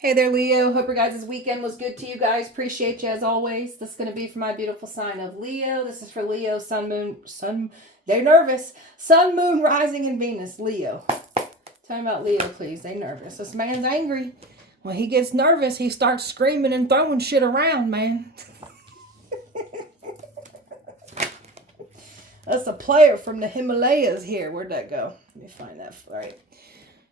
Hey there, Leo. Hope your guys' weekend was good to you guys. Appreciate you as always. This is going to be for my beautiful sign of Leo. This is for Leo, they're nervous. Sun, moon, rising, and Venus, Leo. Tell me about Leo, please. They're nervous. This man's angry. When he gets nervous, he starts screaming and throwing shit around, man. That's a player from the Himalayas here. Where'd that go? Let me find that. All right.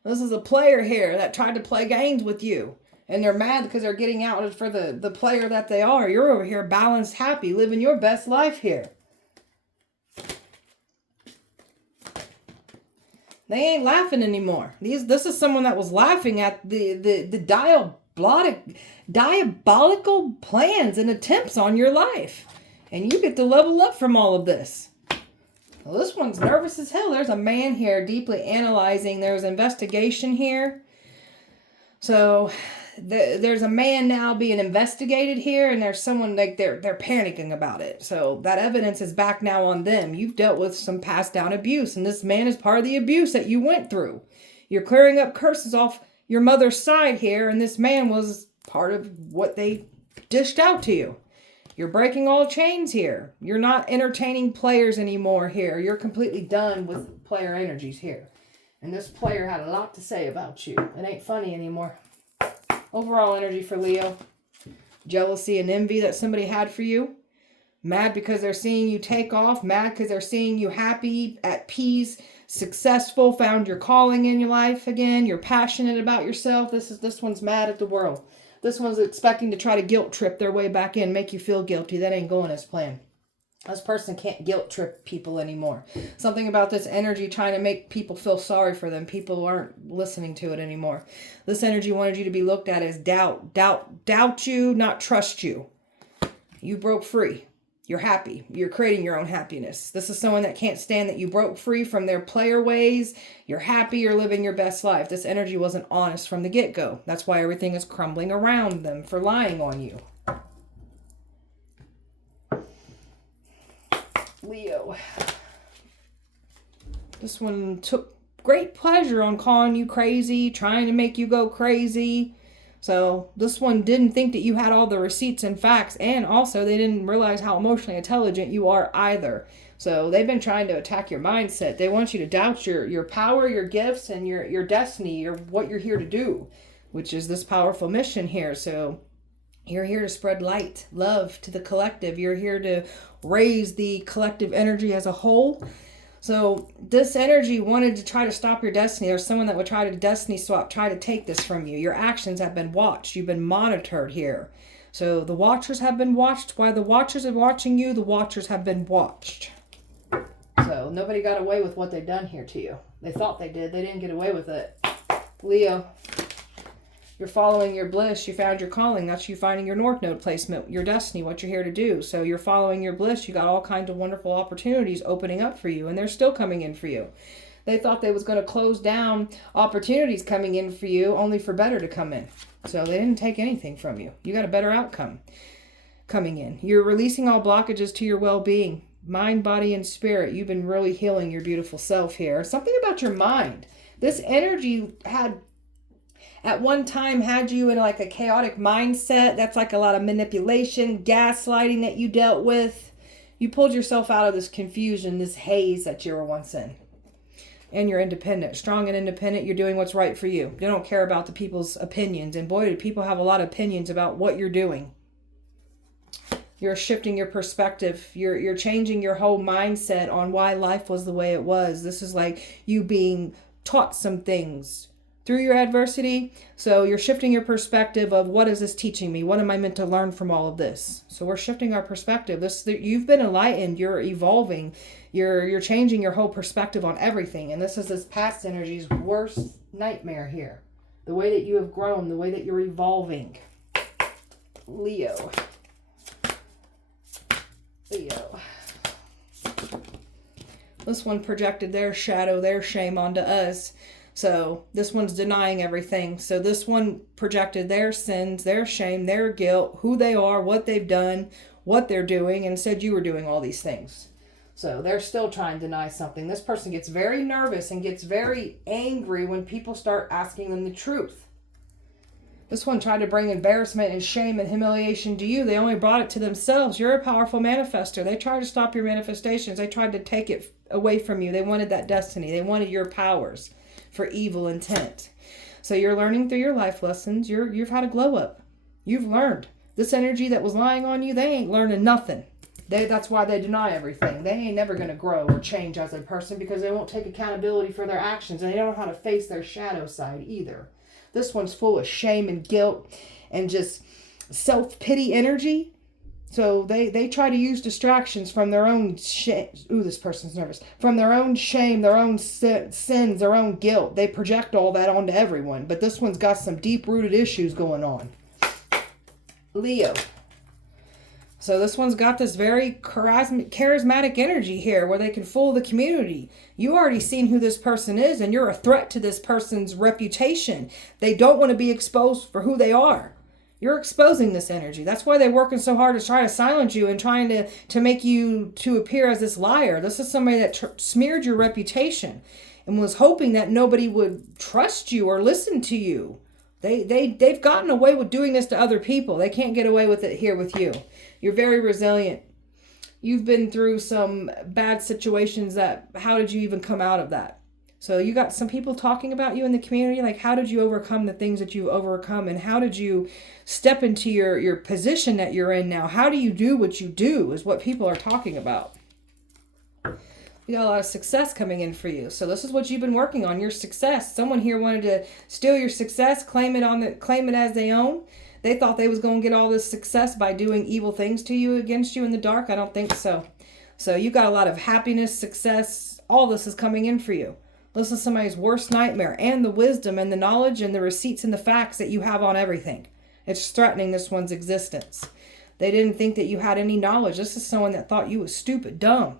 This is a player here that tried to play games with you. And they're mad because they're getting out for the player that they are. You're over here balanced, happy, living your best life here. They ain't laughing anymore. This is someone that was laughing at the diabolical plans and attempts on your life. And you get to level up from all of this. Well, this one's nervous as hell. There's a man here deeply analyzing. There's investigation here. So there's a man now being investigated here, and there's someone like they're panicking about it. So that evidence is back now on them. You've dealt with some passed down abuse, and this man is part of the abuse that you went through. You're clearing up curses off your mother's side here, and this man was part of what they dished out to you. You're breaking all chains here. You're not entertaining players anymore here. You're completely done with player energies here. And this player had a lot to say about you. It ain't funny anymore. Overall energy for Leo. Jealousy and envy that somebody had for you. Mad because they're seeing you take off. Mad because they're seeing you happy, at peace, successful, found your calling in your life again. You're passionate about yourself. This one's mad at the world. This one's expecting to try to guilt trip their way back in, make you feel guilty. That ain't going as planned. This person can't guilt trip people anymore. Something about this energy trying to make people feel sorry for them. People aren't listening to it anymore. This energy wanted you to be looked at as doubt you, not trust you. You broke free. You're happy. You're creating your own happiness. This is someone that can't stand that you broke free from their player ways. You're happy. You're living your best life. This energy wasn't honest from the get-go. That's why everything is crumbling around them for lying on you. Leo. This one took great pleasure on calling you crazy, trying to make you go crazy. So this one didn't think that you had all the receipts and facts, and also they didn't realize how emotionally intelligent you are either. So they've been trying to attack your mindset. They want you to doubt your power, your gifts, and your destiny, or what you're here to do, which is this powerful mission here. So you're here to spread light, love to the collective. You're here to raise the collective energy as a whole. So this energy wanted to try to stop your destiny. There's someone that would try to destiny swap, try to take this from you. Your actions have been watched. You've been monitored here. So the watchers have been watched. While the watchers are watching you, the watchers have been watched. So nobody got away with what they've done here to you. They thought they did. They didn't get away with it. Leo, you're following your bliss. You found your calling. That's you finding your North Node placement, your destiny, what you're here to do. So you're following your bliss. You got all kinds of wonderful opportunities opening up for you, and they're still coming in for you. They thought they was going to close down opportunities coming in for you, only for better to come in. So they didn't take anything from you. You got a better outcome coming in. You're releasing all blockages to your well-being, mind, body, and spirit. You've been really healing your beautiful self here. Something about your mind. This energy had at one time had you in like a chaotic mindset. That's like a lot of manipulation, gaslighting that you dealt with. You pulled yourself out of this confusion, this haze that you were once in. And you're independent, strong and independent. You're doing what's right for you. You don't care about the people's opinions. And boy, do people have a lot of opinions about what you're doing. You're shifting your perspective. You're changing your whole mindset on why life was the way it was. This is like you being taught some things through your adversity. So you're shifting your perspective of what is this teaching me? What am I meant to learn from all of this? So we're shifting our perspective. You've been enlightened. You're evolving. You're changing your whole perspective on everything. And this is this past energy's worst nightmare here. The way that you have grown, the way that you're evolving. Leo. This one projected their shadow, their shame onto us. So this one's denying everything. So this one projected their sins, their shame, their guilt, who they are, what they've done, what they're doing, and said you were doing all these things. So they're still trying to deny something. This person gets very nervous and gets very angry when people start asking them the truth. This one tried to bring embarrassment and shame and humiliation to you. They only brought it to themselves. You're a powerful manifester. They tried to stop your manifestations. They tried to take it away from you. They wanted that destiny. They wanted your powers for evil intent. So you're learning through your life lessons. You've had a glow up. You've learned. This energy that was lying on you, they ain't learning nothing. That's why they deny everything. They ain't never going to grow or change as a person because they won't take accountability for their actions. And they don't know how to face their shadow side either. This one's full of shame and guilt and just self-pity energy. So they try to use distractions from their own shame. Ooh, this person's nervous. From their own shame, their own sins, their own guilt. They project all that onto everyone. But this one's got some deep-rooted issues going on. Leo. So this one's got this very charismatic energy here where they can fool the community. You already seen who this person is and you're a threat to this person's reputation. They don't want to be exposed for who they are. You're exposing this energy. That's why they're working so hard to try to silence you and trying to make you to appear as this liar. This is somebody that smeared your reputation and was hoping that nobody would trust you or listen to you. They've gotten away with doing this to other people. They can't get away with it here with you. You're very resilient. You've been through some bad situations how did you even come out of that? So you got some people talking about you in the community, like how did you overcome the things that you've overcome and how did you step into your position that you're in now? How do you do what you do is what people are talking about. You got a lot of success coming in for you. So this is what you've been working on, your success. Someone here wanted to steal your success, claim it as their own. They thought they was going to get all this success by doing evil things to you against you in the dark. I don't think so. So you got a lot of happiness, success. All this is coming in for you. This is somebody's worst nightmare and the wisdom and the knowledge and the receipts and the facts that you have on everything. It's threatening this one's existence. They didn't think that you had any knowledge. This is someone that thought you was stupid, dumb.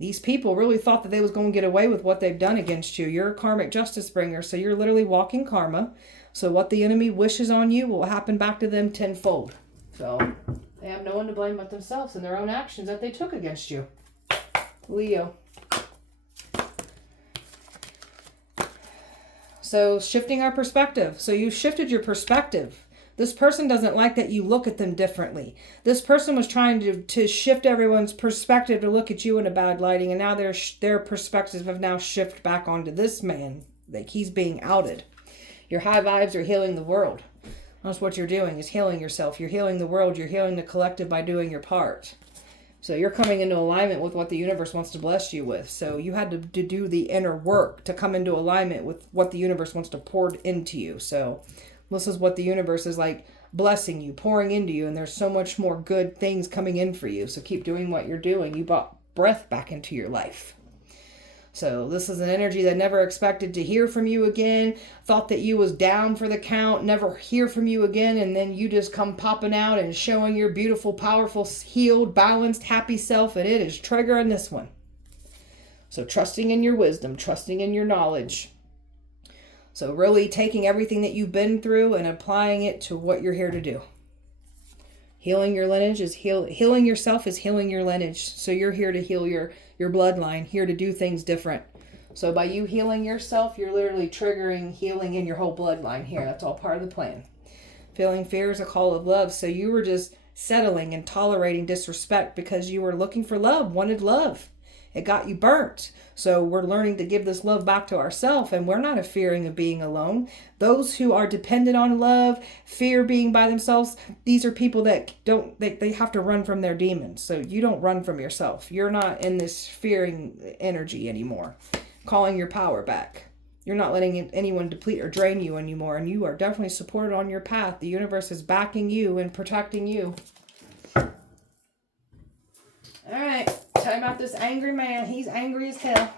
These people really thought that they was going to get away with what they've done against you. You're a karmic justice bringer, so you're literally walking karma. So what the enemy wishes on you will happen back to them tenfold. So they have no one to blame but themselves and their own actions that they took against you. Leo. So shifting our perspective. So you shifted your perspective. This person doesn't like that you look at them differently. This person was trying to shift everyone's perspective to look at you in a bad lighting, and now their perspectives have now shifted back onto this man. Like he's being outed. Your high vibes are healing the world. That's what you're doing, is healing yourself. You're healing the world. You're healing the collective by doing your part. So you're coming into alignment with what the universe wants to bless you with. So you had to do the inner work to come into alignment with what the universe wants to pour into you. So this is what the universe is like blessing you, pouring into you. And there's so much more good things coming in for you. So keep doing what you're doing. You brought breath back into your life. So this is an energy that never expected to hear from you again. Thought that you was down for the count. Never hear from you again. And then you just come popping out and showing your beautiful, powerful, healed, balanced, happy self. And it is triggering this one. So trusting in your wisdom, trusting in your knowledge. So really taking everything that you've been through and applying it to what you're here to do. Healing your lineage is healing yourself is healing your lineage. So you're here to heal your bloodline, here to do things different. So by you healing yourself, you're literally triggering healing in your whole bloodline here. That's all part of the plan. Feeling fear is a call of love. So you were just settling and tolerating disrespect because you were looking for love, wanted love. It got you burnt. So we're learning to give this love back to ourselves, and we're not fearing of being alone. Those who are dependent on love, fear being by themselves, these are people that they have to run from their demons. So you don't run from yourself. You're not in this fearing energy anymore. Calling your power back. You're not letting anyone deplete or drain you anymore, and you are definitely supported on your path. The universe is backing you and protecting you. All right. Tell about this angry man. He's angry as hell.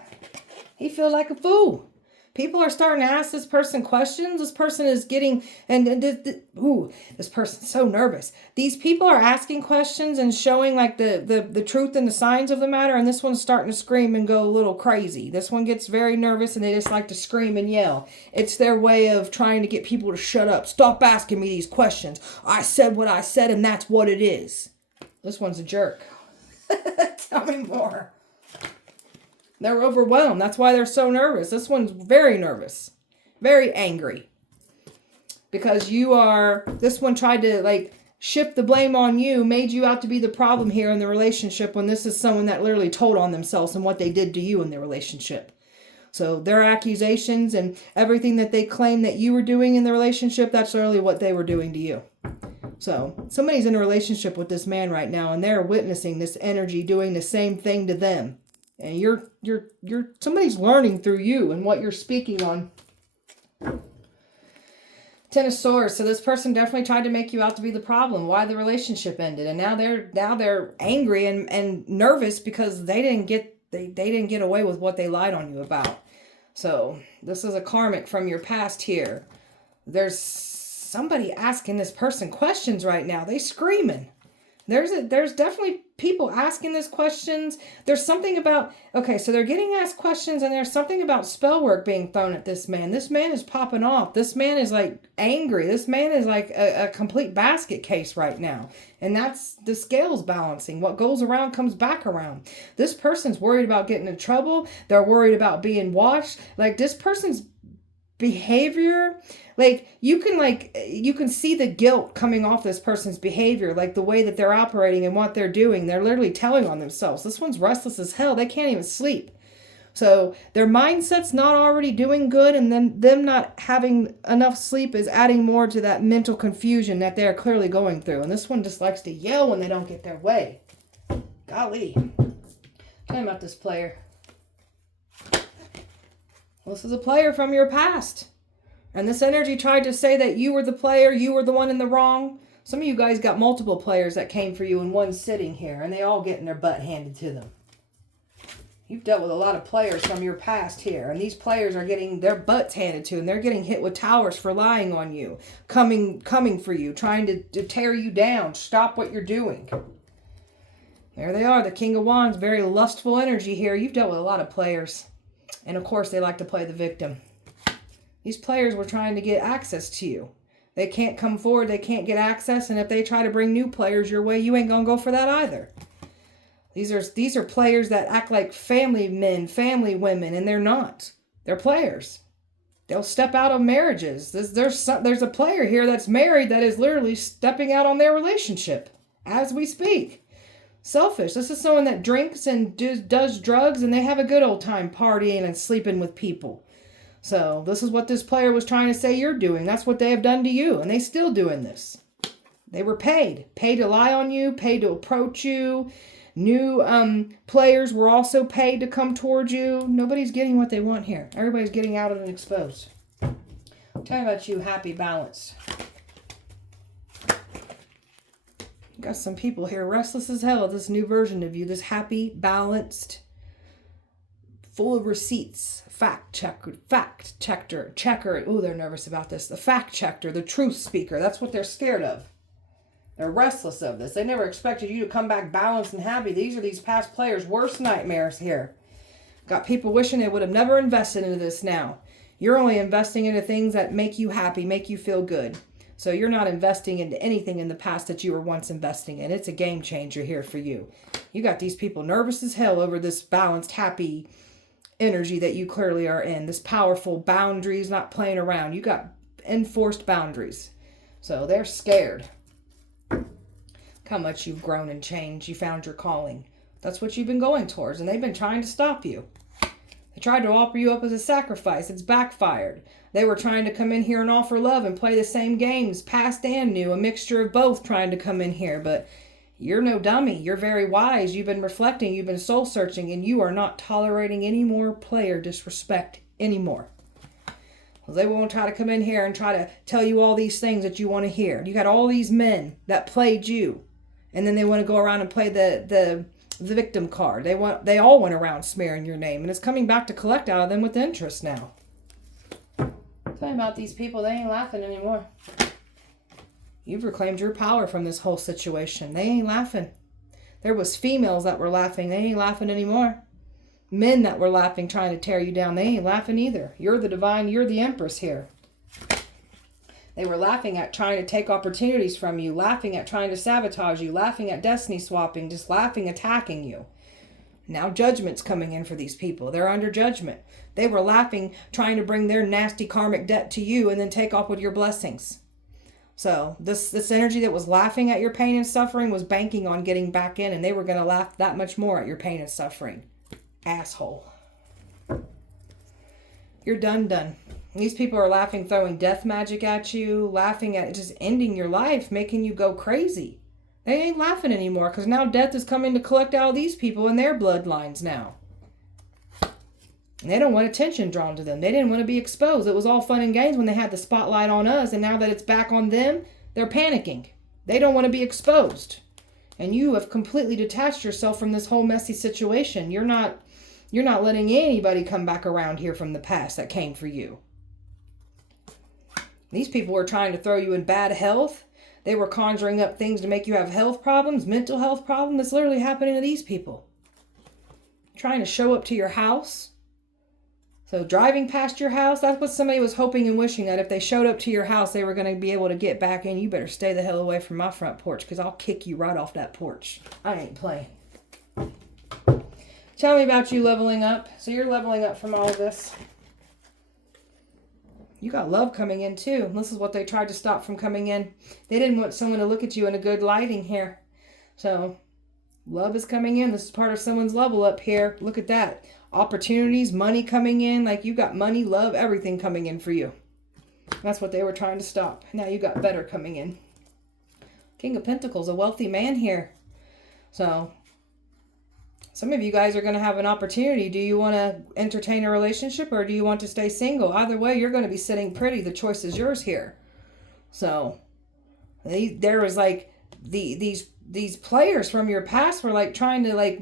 He feels like a fool. People are starting to ask this person questions. This person is getting, this person's so nervous. These people are asking questions and showing like the truth and the signs of the matter. And this one's starting to scream and go a little crazy. This one gets very nervous and they just like to scream and yell. It's their way of trying to get people to shut up. Stop asking me these questions. I said what I said and that's what it is. This one's a jerk. Tell me more. They're overwhelmed. That's why they're so nervous. This one's very nervous. Very angry. because this one tried to like shift the blame on you, made you out to be the problem here in the relationship, when this is someone that literally told on themselves and what they did to you in their relationship. So their accusations and everything that they claim that you were doing in the relationship, that's literally what they were doing to you. So somebody's in a relationship with this man right now, and they're witnessing this energy doing the same thing to them. And somebody's learning through you and what you're speaking on. Ten of Swords. So this person definitely tried to make you out to be the problem, why the relationship ended. And now they're angry and nervous because they didn't get away with what they lied on you about. So this is a karmic from your past here. There's somebody asking this person questions right now. They screaming. There's definitely people asking this questions. There's something about, okay, so they're getting asked questions, and there's something about spell work being thrown at this man. This man is popping off. This man is like angry. This man is like a complete basket case right now. And that's the scales balancing. What goes around comes back around. This person's worried about getting in trouble. They're worried about being watched. Like, this person's behavior, like you can see the guilt coming off this person's behavior, like the way that they're operating and what they're doing. They're literally telling on themselves. This one's restless as hell. They can't even sleep. So their mindset's not already doing good, and then them not having enough sleep is adding more to that mental confusion that they're clearly going through. And this one just likes to yell when they don't get their way. Golly. Tell me about this player. Well, this is a player from your past. And this energy tried to say that you were the player, you were the one in the wrong. Some of you guys got multiple players that came for you in one sitting here, and they all getting their butt handed to them. You've dealt with a lot of players from your past here, and these players are getting their butts handed to them. They're getting hit with towers for lying on you, coming for you, trying to tear you down, stop what you're doing. There they are, the King of Wands, very lustful energy here. You've dealt with a lot of players. And of course, they like to play the victim. These players were trying to get access to you. They can't come forward. They can't get access. And if they try to bring new players your way, you ain't going to go for that either. These are players that act like family men, family women, and they're not. They're players. They'll step out of marriages. There's a player here that's married that is literally stepping out on their relationship as we speak. Selfish. This is someone that drinks and does drugs, and they have a good old time partying and sleeping with people. So this is what this player was trying to say you're doing. That's what they have done to you, and they still doing this. They were paid to lie on you, paid to approach you. New players were also paid to come towards you. Nobody's getting what they want here. Everybody's getting out and exposed. Tell me about you, happy, balanced. Got some people here restless as hell at this new version of you. This happy, balanced, full of receipts, fact checker. Ooh, they're nervous about this. The fact checker, the truth speaker. That's what they're scared of. They're restless of this. They never expected you to come back balanced and happy. These are these past players' worst nightmares here. Got people wishing they would have never invested into this now. You're only investing into things that make you happy, make you feel good. So you're not investing into anything in the past that you were once investing in. It's a game changer here for you. You got these people nervous as hell over this balanced, happy energy that you clearly are in. This powerful boundaries, not playing around. You got enforced boundaries. So they're scared. How much you've grown and changed. You found your calling. That's what you've been going towards, and they've been trying to stop you. They tried to offer you up as a sacrifice. It's backfired. They were trying to come in here and offer love and play the same games, past and new, a mixture of both trying to come in here. But you're no dummy. You're very wise. You've been reflecting. You've been soul searching, and you are not tolerating any more player disrespect anymore. Well, they won't try to come in here and try to tell you all these things that you want to hear. You got all these men that played you, and then they want to go around and play the victim card. They all went around smearing your name, and it's coming back to collect out of them with interest now. Tell me about these people. They ain't laughing anymore. You've reclaimed your power from this whole situation. They ain't laughing. There was females that were laughing. They ain't laughing anymore. Men that were laughing, trying to tear you down. They ain't laughing either. You're the divine. You're the empress here. They were laughing at trying to take opportunities from you, laughing at trying to sabotage you, laughing at destiny swapping, just laughing, attacking you. Now judgment's coming in for these people. They're under judgment. They were laughing, trying to bring their nasty karmic debt to you and then take off with your blessings. So this energy that was laughing at your pain and suffering was banking on getting back in, and they were going to laugh that much more at your pain and suffering. Asshole. You're done. These people are laughing, throwing death magic at you, laughing at just ending your life, making you go crazy. They ain't laughing anymore because now death is coming to collect all these people in their bloodlines now. And they don't want attention drawn to them. They didn't want to be exposed. It was all fun and games when they had the spotlight on us, and now that it's back on them, they're panicking. They don't want to be exposed. And you have completely detached yourself from this whole messy situation. You're not letting anybody come back around here from the past that came for you. These people were trying to throw you in bad health. They were conjuring up things to make you have health problems, mental health problems. That's literally happening to these people. Trying to show up to your house. So driving past your house, that's what somebody was hoping and wishing, that if they showed up to your house, they were going to be able to get back in. You better stay the hell away from my front porch because I'll kick you right off that porch. I ain't playing. Tell me about you leveling up. So you're leveling up from all of this. You got love coming in too. This is what they tried to stop from coming in. They didn't want someone to look at you in a good lighting here. So love is coming in. This is part of someone's level up here. Look at that. Opportunities, money coming in. Like you got money, love, everything coming in for you. That's what they were trying to stop. Now you got better coming in. King of Pentacles, a wealthy man here. So some of you guys are going to have an opportunity. Do you want to entertain a relationship or do you want to stay single? Either way, you're going to be sitting pretty. The choice is yours here. So there was like these players from your past were like trying to like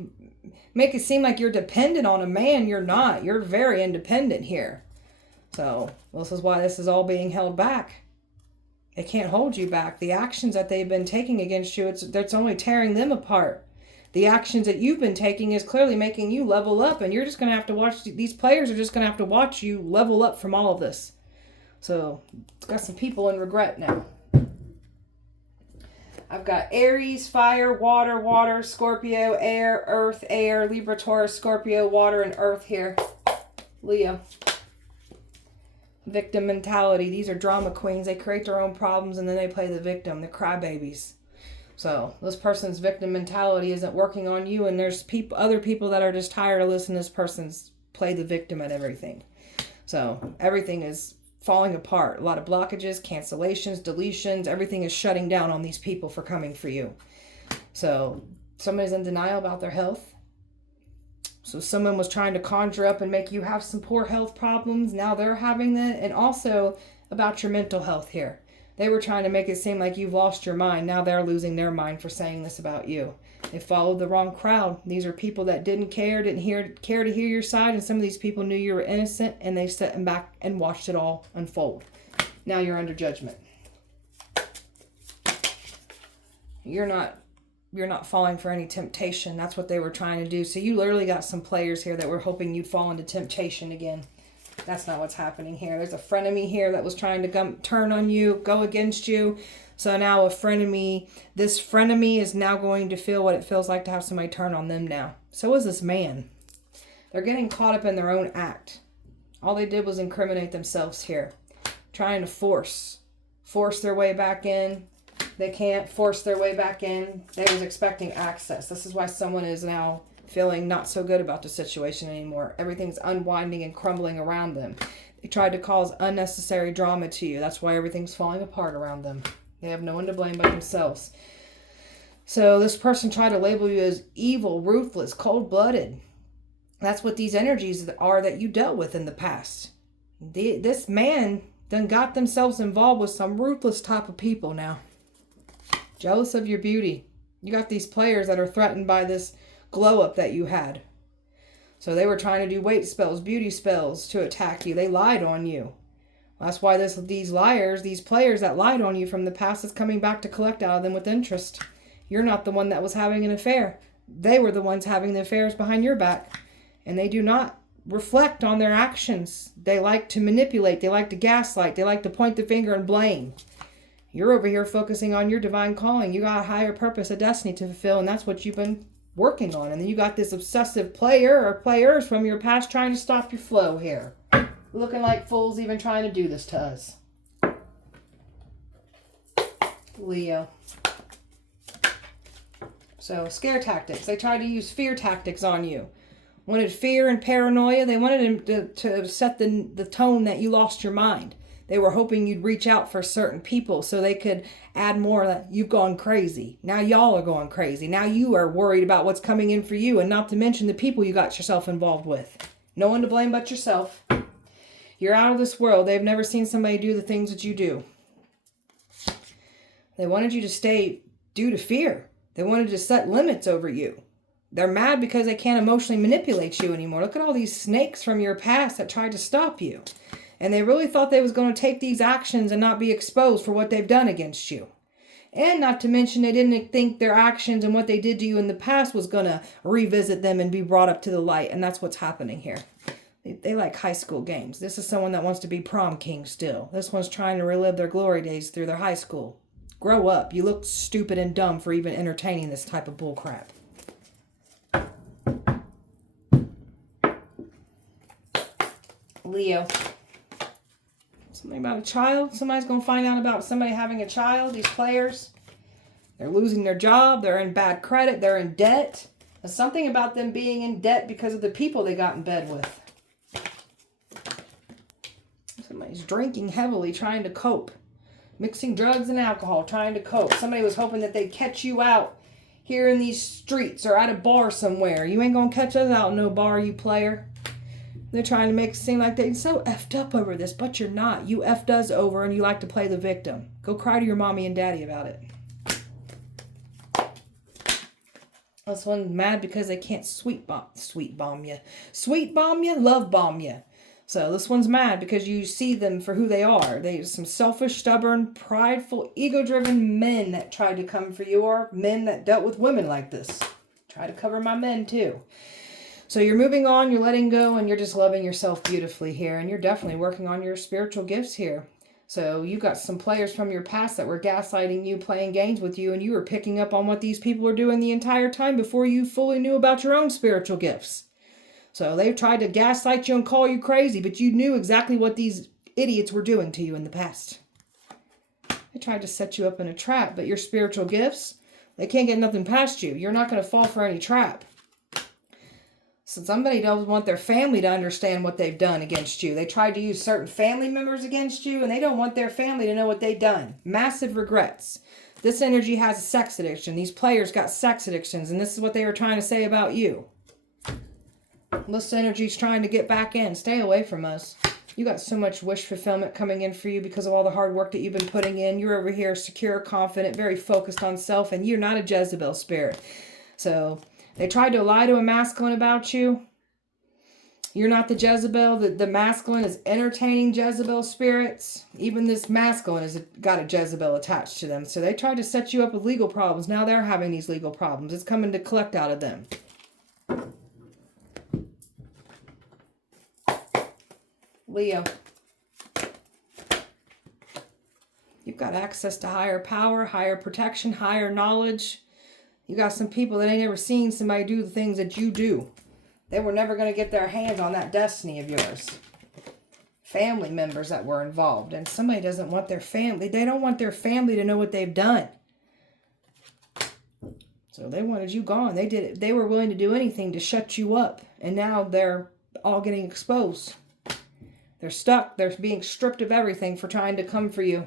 make it seem like you're dependent on a man. You're not. You're very independent here. So this is why this is all being held back. They can't hold you back. The actions that they've been taking against you, it's only tearing them apart. The actions that you've been taking is clearly making you level up, and you're just going to have to watch, these players are just going to have to watch you level up from all of this. So it's got some people in regret now. I've got Aries, fire, water, Scorpio, air, Libra, Taurus, Scorpio, water, and earth here. Leo. Victim mentality. These are drama queens. They create their own problems and then they play the victim. They're crybabies. So this person's victim mentality isn't working on you, and there's other people that are just tired of listening to this person's play the victim at everything. So everything is falling apart. A lot of blockages, cancellations, deletions. Everything is shutting down on these people for coming for you. So somebody's in denial about their health. So someone was trying to conjure up and make you have some poor health problems. Now they're having that. And also about your mental health here. They were trying to make it seem like you've lost your mind. Now they're losing their mind for saying this about you. They followed the wrong crowd. These are people that didn't care to hear your side. And some of these people knew you were innocent and they sat them back and watched it all unfold. Now you're under judgment. You're not falling for any temptation. That's what they were trying to do. So you literally got some players here that were hoping you'd fall into temptation again. That's not what's happening here. There's a frenemy here that was trying to turn on you, go against you. So now this frenemy is now going to feel what it feels like to have somebody turn on them now. So is this man. They're getting caught up in their own act. All they did was incriminate themselves here. Trying to force their way back in. They can't force their way back in. They was expecting access. This is why someone is now feeling not so good about the situation anymore. Everything's unwinding and crumbling around them. They tried to cause unnecessary drama to you. That's why everything's falling apart around them. They have no one to blame but themselves. So this person tried to label you as evil, ruthless, cold-blooded. That's what these energies are that you dealt with in the past. This man done got themselves involved with some ruthless type of people now. Jealous of your beauty. You got these players that are threatened by this glow up that you had. So they were trying to do weight spells, beauty spells to attack you. They lied on you. That's why these liars, these players that lied on you from the past is coming back to collect out of them with interest. You're not the one that was having an affair. They were the ones having the affairs behind your back. And they do not reflect on their actions. They like to manipulate. They like to gaslight. They like to point the finger and blame. You're over here focusing on your divine calling. You got a higher purpose, a destiny to fulfill, and that's what you've been working on. And then you got this obsessive player or players from your past trying to stop your flow here. Looking like fools even trying to do this to us. Leo. So, scare tactics. They tried to use fear tactics on you. Wanted fear and paranoia. They wanted to set the tone that you lost your mind. They were hoping you'd reach out for certain people so they could add more that you've gone crazy. Now y'all are going crazy. Now you are worried about what's coming in for you, and not to mention the people you got yourself involved with. No one to blame but yourself. You're out of this world. They've never seen somebody do the things that you do. They wanted you to stay due to fear. They wanted to set limits over you. They're mad because they can't emotionally manipulate you anymore. Look at all these snakes from your past that tried to stop you. And they really thought they was going to take these actions and not be exposed for what they've done against you. And not to mention, they didn't think their actions and what they did to you in the past was going to revisit them and be brought up to the light. And that's what's happening here. They like high school games. This is someone that wants to be prom king still. This one's trying to relive their glory days through their high school. Grow up. You look stupid and dumb for even entertaining this type of bullcrap. Leo. Something about a child. Somebody's going to find out about somebody having a child. These players, they're losing their job. They're in bad credit. They're in debt. There's something about them being in debt because of the people they got in bed with. Somebody's drinking heavily, trying to cope. Mixing drugs and alcohol, trying to cope. Somebody was hoping that they'd catch you out here in these streets or at a bar somewhere. You ain't going to catch us out in no bar, you player. They're trying to make it seem like they're so effed up over this, but you're not. You effed us over and you like to play the victim. Go cry to your mommy and daddy about it. This one's mad because they can't sweet bomb you. Sweet bomb you, love bomb you. So this one's mad because you see them for who they are. They're some selfish, stubborn, prideful, ego-driven men that tried to come for you, or men that dealt with women like this. Try to cover my men too. So you're moving on, you're letting go, and you're just loving yourself beautifully here. And you're definitely working on your spiritual gifts here. So you got some players from your past that were gaslighting you, playing games with you, and you were picking up on what these people were doing the entire time before you fully knew about your own spiritual gifts. So they tried to gaslight you and call you crazy, but you knew exactly what these idiots were doing to you in the past. They tried to set you up in a trap, but your spiritual gifts, they can't get nothing past you. You're not going to fall for any trap. So somebody doesn't want their family to understand what they've done against you. They tried to use certain family members against you, and they don't want their family to know what they've done. Massive regrets. This energy has a sex addiction. These players got sex addictions, and this is what they were trying to say about you. This energy's trying to get back in. Stay away from us. You got so much wish fulfillment coming in for you because of all the hard work that you've been putting in. You're over here secure, confident, very focused on self, and you're not a Jezebel spirit. So they tried to lie to a masculine about you. You're not the Jezebel. The masculine is entertaining Jezebel spirits. Even this masculine has got a Jezebel attached to them. So they tried to set you up with legal problems. Now they're having these legal problems. It's coming to collect out of them. Leo, you've got access to higher power, higher protection, higher knowledge. You got some people that ain't ever seen somebody do the things that you do. They were never going to get their hands on that destiny of yours. Family members that were involved, and somebody doesn't want their family. They don't want their family to know what they've done. So they wanted you gone. They did it. They were willing to do anything to shut you up, and now they're all getting exposed. They're stuck. They're being stripped of everything for trying to come for you.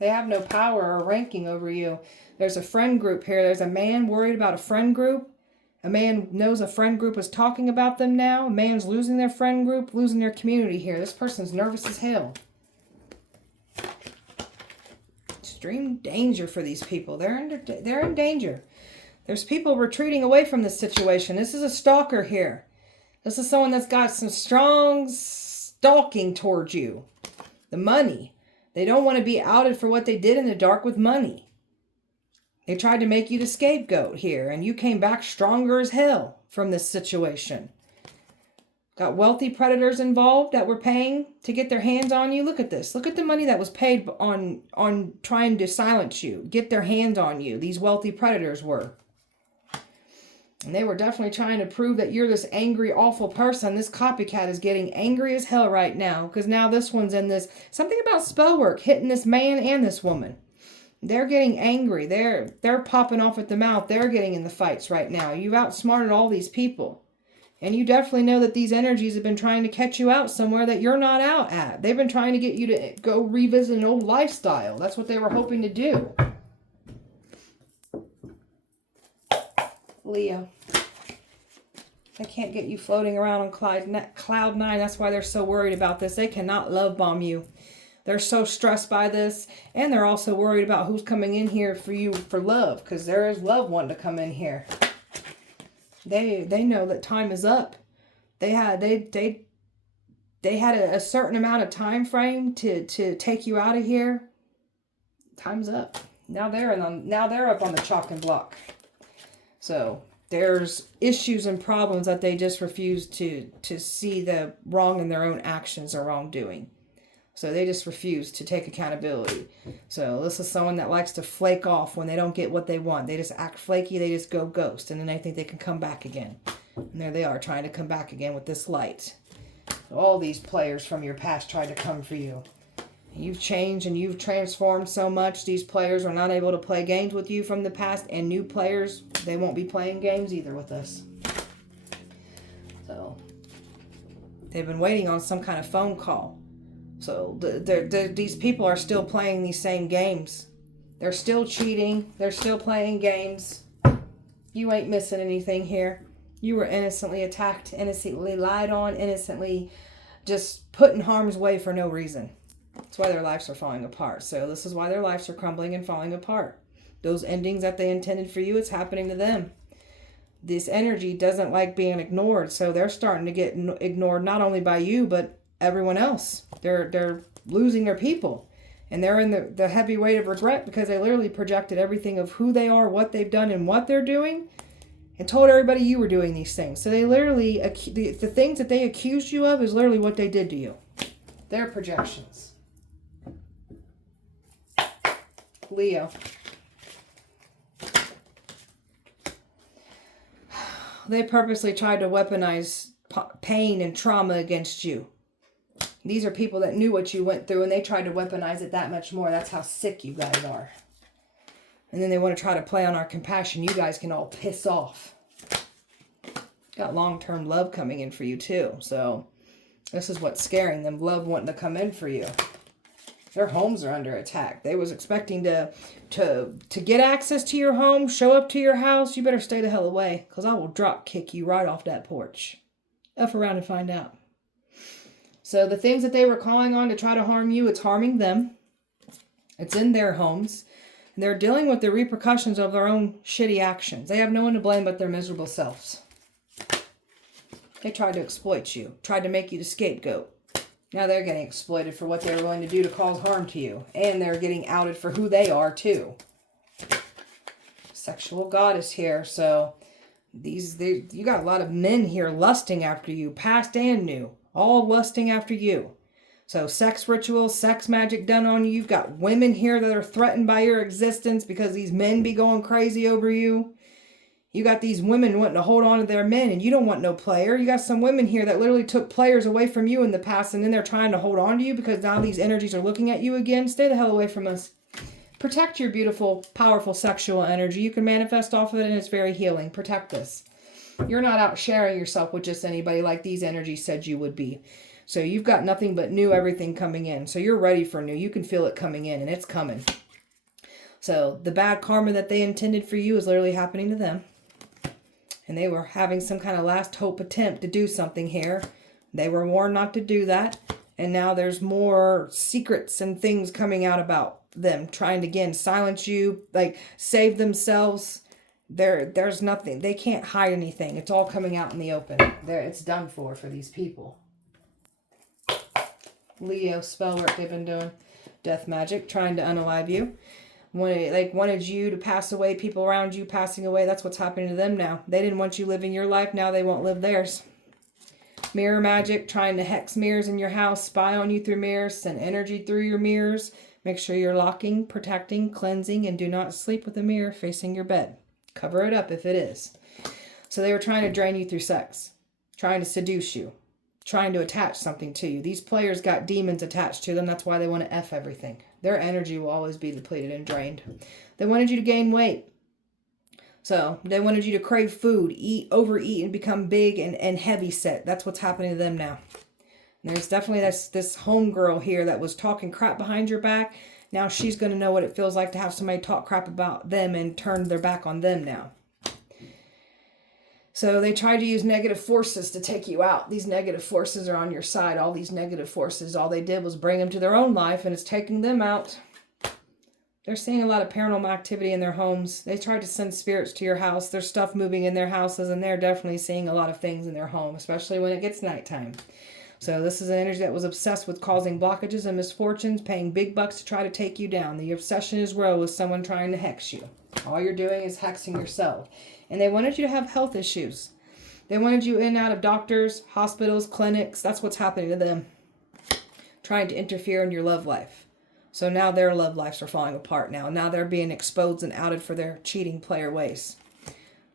They have no power or ranking over you. There's a friend group here. There's a man worried about a friend group. A man knows a friend group is talking about them now. A man's losing their friend group, losing their community here. This person's nervous as hell. Extreme danger for these people. They're in danger. There's people retreating away from this situation. This is a stalker here. This is someone that's got some strong stalking towards you. The money. They don't want to be outed for what they did in the dark with money. They tried to make you the scapegoat here, and you came back stronger as hell from this situation. Got wealthy predators involved that were paying to get their hands on you. Look at this. Look at the money that was paid on trying to silence you, get their hands on you. These wealthy predators were. And they were definitely trying to prove that you're this angry, awful person. This copycat is getting angry as hell right now, because now this one's in this. Something about spell work hitting this man and this woman. They're getting angry. They're popping off at the mouth. They're getting in the fights right now. You've outsmarted all these people. And you definitely know that these energies have been trying to catch you out somewhere that you're not out at. They've been trying to get you to go revisit an old lifestyle. That's what they were hoping to do. Leo. They can't get you floating around on cloud 9. That's why they're so worried about this. They cannot love bomb you. They're so stressed by this. And they're also worried about who's coming in here for you for love. Because there is love wanting to come in here. They know that time is up. They had a certain amount of time frame to take you out of here. Time's up. Now they're up on the chopping block. So there's issues and problems that they just refuse to see the wrong in their own actions or wrongdoing. So they just refuse to take accountability. So this is someone that likes to flake off when they don't get what they want. They just act flaky. They just go ghost. And then they think they can come back again. And there they are trying to come back again with this light. All these players from your past tried to come for you. You've changed and you've transformed so much. These players are not able to play games with you from the past. And new players, they won't be playing games either with us. So they've been waiting on some kind of phone call. So these people are still playing these same games. They're still cheating. They're still playing games. You ain't missing anything here. You were innocently attacked, innocently lied on, innocently just put in harm's way for no reason. That's why their lives are falling apart. So this is why their lives are crumbling and falling apart. Those endings that they intended for you, it's happening to them. This energy doesn't like being ignored. So they're starting to get ignored not only by you, but everyone else. They're losing their people. And they're in the heavy weight of regret because they literally projected everything of who they are, what they've done, and what they're doing, and told everybody you were doing these things. So they literally, the things that they accused you of is literally what they did to you. Their projections. Leo. They purposely tried to weaponize pain and trauma against you. These are people that knew what you went through and they tried to weaponize it that much more. That's how sick you guys are. And then they want to try to play on our compassion. You guys can all piss off. Got long-term love coming in for you too. So this is what's scaring them. Love wanting to come in for you. Their homes are under attack. They was expecting to get access to your home, show up to your house. You better stay the hell away because I will drop kick you right off that porch. F around and find out. So the things that they were calling on to try to harm you, it's harming them. It's in their homes. And they're dealing with the repercussions of their own shitty actions. They have no one to blame but their miserable selves. They tried to exploit you. Tried to make you the scapegoat. Now they're getting exploited for what they were willing to do to cause harm to you. And they're getting outed for who they are too. Sexual goddess here. So you got a lot of men here lusting after you. Past and new. All lusting after you. So sex rituals, sex magic done on you. You've got women here that are threatened by your existence because these men be going crazy over you. You got these women wanting to hold on to their men and you don't want no player. You got some women here that literally took players away from you in the past and then they're trying to hold on to you because now these energies are looking at you again. Stay the hell away from us. Protect your beautiful, powerful sexual energy. You can manifest off of it and it's very healing. Protect this. You're not out sharing yourself with just anybody like these energies said you would be. So you've got nothing but new everything coming in. So you're ready for new. You can feel it coming in and it's coming. So the bad karma that they intended for you is literally happening to them. And they were having some kind of last hope attempt to do something here. They were warned not to do that. And now there's more secrets and things coming out about them trying to, again, silence you, like save themselves. There's nothing. They can't hide anything. It's all coming out in the open. It's done for these people. Leo spell work they've been doing. Death magic, trying to unalive you. Wanted you to pass away, people around you passing away. That's what's happening to them now. They didn't want you living your life. Now they won't live theirs. Mirror magic, trying to hex mirrors in your house, spy on you through mirrors, send energy through your mirrors. Make sure you're locking, protecting, cleansing, and do not sleep with a mirror facing your bed. Cover it up if it is. So they were trying to drain you through sex, trying to seduce you, trying to attach something to you. These players got demons attached to them. That's why they want to F everything. Their energy will always be depleted and drained. They wanted you to gain weight. So they wanted you to crave food, overeat, and become big and heavy set. That's what's happening to them now. And there's definitely this homegirl here that was talking crap behind your back. Now she's going to know what it feels like to have somebody talk crap about them and turn their back on them now. So they tried to use negative forces to take you out. These negative forces are on your side. All these negative forces, all they did was bring them to their own life, and it's taking them out. They're seeing a lot of paranormal activity in their homes. They tried to send spirits to your house. There's stuff moving in their houses, and they're definitely seeing a lot of things in their home, especially when it gets nighttime. So this is an energy that was obsessed with causing blockages and misfortunes, paying big bucks to try to take you down. The obsession is real with someone trying to hex you. All you're doing is hexing yourself. And they wanted you to have health issues. They wanted you in and out of doctors, hospitals, clinics. That's what's happening to them. Trying to interfere in your love life. So now their love lives are falling apart now. Now they're being exposed and outed for their cheating player ways.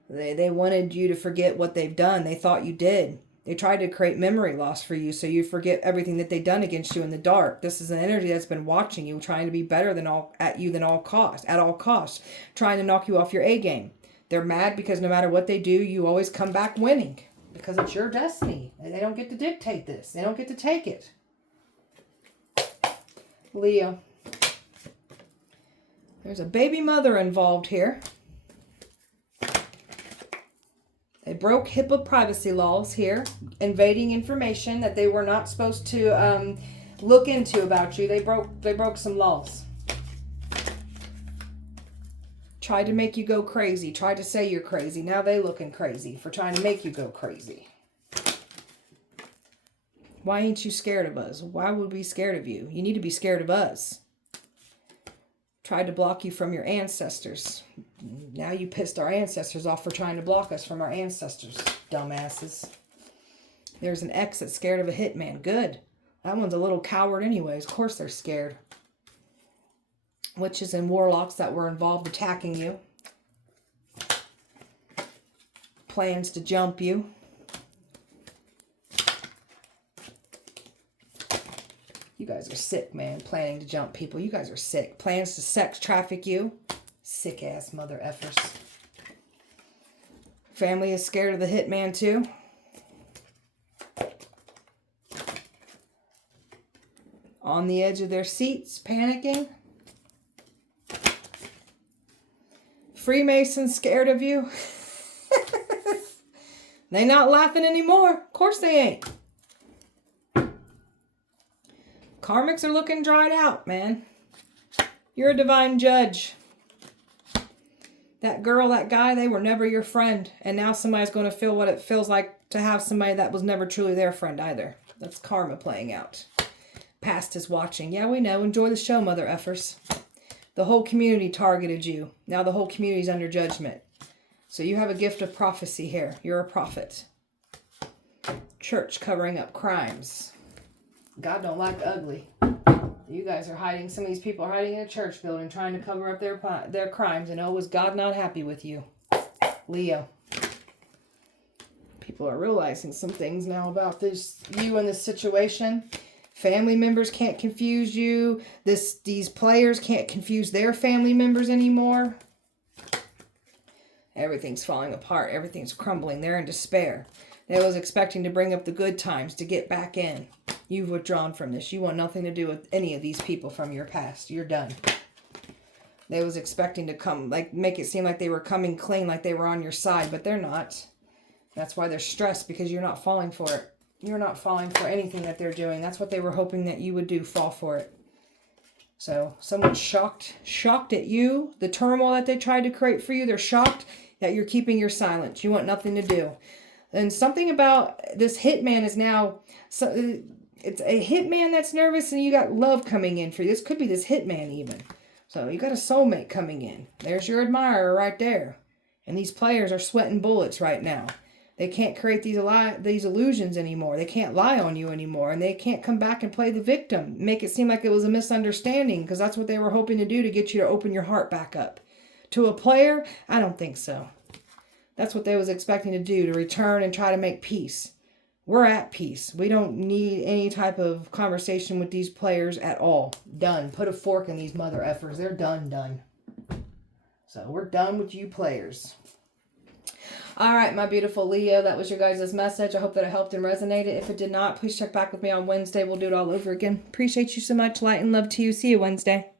They wanted you to forget what they've done. They thought you did. They tried to create memory loss for you so you forget everything that they've done against you in the dark. This is an energy that's been watching you, trying to be better than at all costs, trying to knock you off your A game. They're mad because no matter what they do, you always come back winning because it's your destiny. They don't get to dictate this. They don't get to take it. Leo. There's a baby mother involved here. They broke HIPAA privacy laws here, invading information that they were not supposed to look into about you. They broke some laws. Tried to make you go crazy. Tried to say you're crazy. Now they looking crazy for trying to make you go crazy. Why ain't you scared of us? Why would we be scared of you? You need to be scared of us. Tried to block you from your ancestors. Now you pissed our ancestors off for trying to block us from our ancestors. Dumbasses. There's an ex that's scared of a hitman. Good. That one's a little coward anyways. Of course they're scared. Witches and warlocks that were involved attacking you. Plans to jump you. You guys are sick, man. Planning to jump people. You guys are sick. Plans to sex traffic you. Sick ass mother effers. Family is scared of the hitman too. On the edge of their seats, panicking. Freemasons scared of you. They not laughing anymore. Of course they ain't. Karmics are looking dried out, man. You're a divine judge. That girl, that guy, they were never your friend. And now somebody's going to feel what it feels like to have somebody that was never truly their friend either. That's karma playing out. Past is watching. Yeah, we know. Enjoy the show, mother effers. The whole community targeted you. Now the whole community's under judgment. So you have a gift of prophecy here. You're a prophet. Church covering up crimes. God don't like ugly. You guys are hiding. Some of these people are hiding in a church building trying to cover up their crimes. And oh, was God not happy with you? Leo. People are realizing some things now about you and this situation. Family members can't confuse you. These players can't confuse their family members anymore. Everything's falling apart. Everything's crumbling. They're in despair. They was expecting to bring up the good times to get back in. You've withdrawn from this. You want nothing to do with any of these people from your past. You're done. They was expecting to come, make it seem like they were coming clean, like they were on your side, but they're not. That's why they're stressed, because you're not falling for it. You're not falling for anything that they're doing. That's what they were hoping that you would do, fall for it. So someone's shocked at you, the turmoil that they tried to create for you. They're shocked that you're keeping your silence. You want nothing to do. And something about this hitman is now, it's a hitman that's nervous, and you got love coming in for you. This could be this hitman even. So you got a soulmate coming in. There's your admirer right there. And these players are sweating bullets right now. They can't create these illusions anymore. They can't lie on you anymore. And they can't come back and play the victim. Make it seem like it was a misunderstanding, because that's what they were hoping to do, to get you to open your heart back up. To a player, I don't think so. That's what they was expecting to do, to return and try to make peace. we're at peace. We don't need any type of conversation with these players at all. Done. Put a fork in these mother effers. They're done. So we're done with you players. All right, my beautiful Leo, that was your guys' message. I hope that it helped and resonated. If it did not, please check back with me on Wednesday. We'll do it all over again. Appreciate you so much. Light and love to you. See you Wednesday.